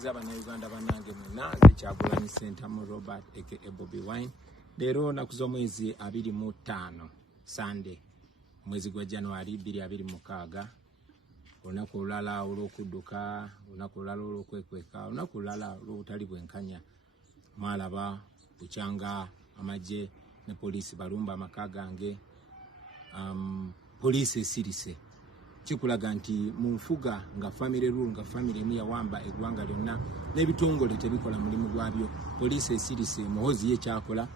Uganda banange munange Kyagulanyi Ssentamu Robert aka Bobby Wine. Leero nakuzo mwezi 25 Sunday mwezi gwa January 2026. Olunaku olulala olw'okudduka, olunaku olulala olw'okwekweka, olunaku olulala olw'obutali bwenkanya. Mwalaba bukyanga amagye ne poliisi balumba amaka gange. Poliisi esirise. Kikulaga nti mu nfuga nga family rule nga family emu yawamba eggwanga lyonna n'ebitongole tebikola mulimu gwabyo. Poliisi esirise muhozi ye kyakola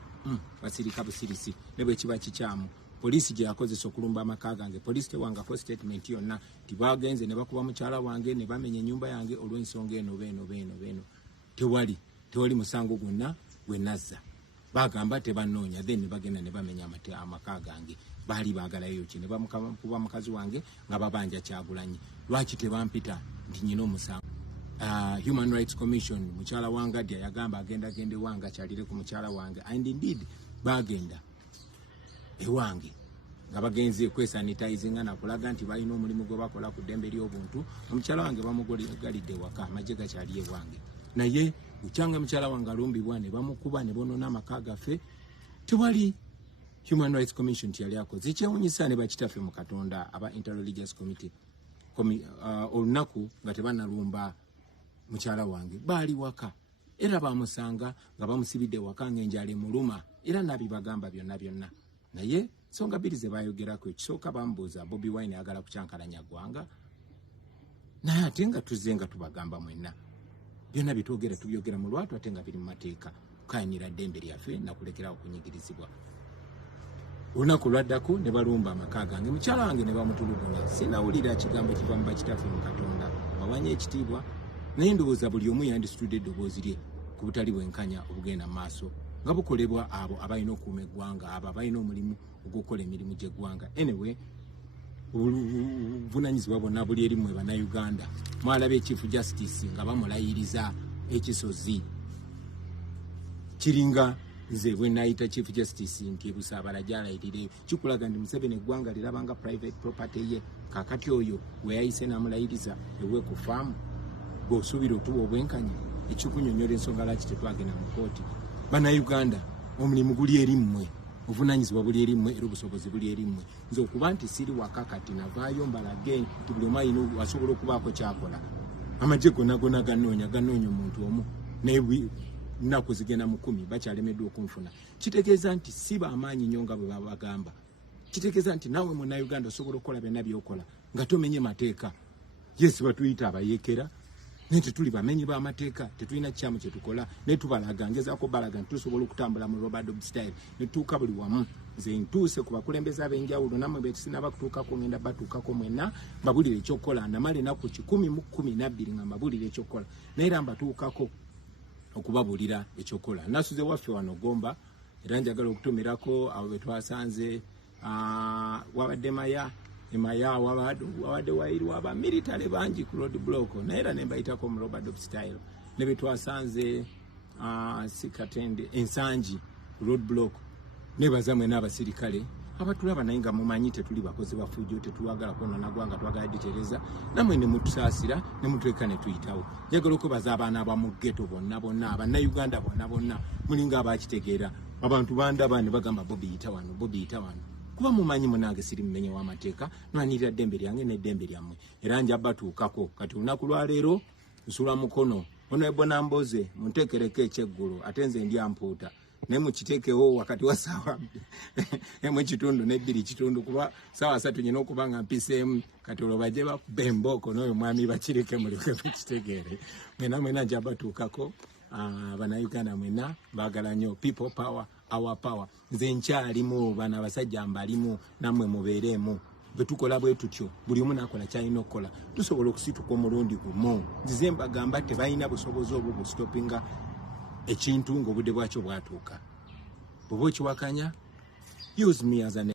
basirika busirisi ne bwe kiba kikyamu. Poliisi gye yakozesa okulumba amaka gange, poliisi tewangako statement yonna ti bagenze ne bakuba mukyala wange ne bamenya ennyumba yange olw'ensonga eno beeno. Tewali musango gwonna gwe nazza. Bagamba tebanoonya then ne bagenda ne bamenya amaka gange. Bali baagalayo ki ne bamukuba mukazi wange nga babanja Kyagulanyi. Lwaki tebampita nti nyina omusango? Human Rights Commission mukyala wange adya yagamba agenda wanga kyalire ku mukyala wange, and indeed bagenda ewange nga bagenze kwesanitizinga na kulaga nti balina omulimu gwe bakola ku ddembe ly'obuntu. Omukyala wange bamugalidde waka amagye gakyali ewange, naye bukyanga mukyala wange alumbibwa ne bamukuba ne bonoona amaka gaffe. Tewali Human Rights Commission yali akoze. Ekyewuunyisa ne bakitaffe mu Katonda aba Interreligious Committee olunaku nga tebanalumba mukyala wange baali waka era bamusanga nga bamusibidde waka ng'enjala emuluma era nabibagamba byonna. Naye songa bbiri ze bayogerako, ekisooka bamubuuza Bobby Wine ayagala kukyankalanya ggwanga, naye ate nga tuzze nga tubagamba mwenna byonna bitwogera tubyogera mu lwatu ate nga biri mu mateeka kukayinira ddembe lyaffe nakulekerawo kunyigirizibwa. Olunaku lwaddako ne balumba amaka gange, mukyala wange ne bamutulugunya. Sinawulira kigambo kiva mu bakitaffe mu Katonda bawanye ekitiibwa, naye ndowooza buli omu yandisitudde eddoboozi lye ku butali bwenkanya obugenda mu maaso nga bukolebwa abo abalina okuuma eggwanga, abo abalina omulimu ogw'okukola emirimu gy'eggwanga. Anyway, obuvunanyizibwa bwonna buli eri mmwe bannayuganda. Mwalaba Chief Justice nga bamulayiriza ekisozi. Kiringa nze bwe nayita Chief Justice nti Busaabala alayirire, kikulaga nti Museveni eggwanga lirabanga private property ye. Kakati oyo we yayise n'amulayiriza ewe ku faamu bw'osuubira otuwa obwenkanya, ekikunyonyola ensonga lwaki tetwagenda mu kooti. Bannayuganda, omulimu guli eri mmwe, obuvunanyizibwa buli eri mmwe era obusobozi buli eri mmwe. Nze okuba nti siri waka kati navaayo mbalage nti buli omu alina asobola okubaako kyakola. Amagye gonna ganoonya omuntu omu nnaku zigenda mu 10 bakyalemeddwa okunfuna. Kitegeeza nti si b'amaanyi nnyo nga bwe babagamba. Kitegeeza nti naawe munnayuganda osobola okukola byonna by'okola nga tomenye mateeka. Yes, batuyita abayeekera naye tetuli bamenyi b'amateeka, tetulina kikyamu kye tukola, naye tubalaga ngezaako balaga nti tusobola okutambula mu Robert Dog style ne tutuuka buli wamu. Nze ntuuse ku bakulembeze ab'enjawulo, nammwe be tusinaba kutuukako ngenda batuukako mwenna mbabuulire ekyokukola. Namala ennaku 100 mu 12 nga mbabuulire ekyokukola, naye era mbatuukako okubabuulira ekyokukola. Nasuze waffe wano Gomba era njagala okutumirako abo be twasanze wabadde Maya wabadde wairwa aba military bangi ku road block, naye era ne mbayitako mu Robert Dog style ne be twasanze sikatende ensangi road block ne bazamwe n'abasirikale abatulaba naye nga mumanyi tetuli bakozi bafujjo, tetwagala kwonoona ggwanga, twagala ditereza namwe ne mutusaasira ne mutuleka ne tuyitawo. Njagala okubaza abaana abamu ghetto bonna abannayuganda bonna mulinga abakitegeera. Abantu bandaba ne bagamba Bobby yita wano kuba mumanyi munange siri mumenye w'amateeka, nwanirira ddembe lyange n'eddembe lyammwe era nja batuukako. Kati olunaku lwa leero nsula mukono ono ebonamboze munteekereko ekyeggulo ate nze ndi ampuuta naye mukiteekewo wakati wa ssaawa emu ekitundu n'ebbiri kitundu kuba ssaawa 3 nyina okuba nga mpiseemu. Kati olwo bajje bakuba embooko n'oyo mwami bakireke muleke mukitegeere. Mwena nja batuukako. Bannayuganda mwenna baagala nnyo people power, our power. Nze nkyalimu, bana abasajja mbalimu, nammwe mubeeremu. Bwe tukola bwe tutyo buli omu n'akola kyalina okukola tusobola okusituka omulundi gumu. Nzize mbagamba tebalina busobozi obwo busitopinga ekintu ng'obudde bwakyo bwatuuka. Bw'oba okiwakanya, use me as an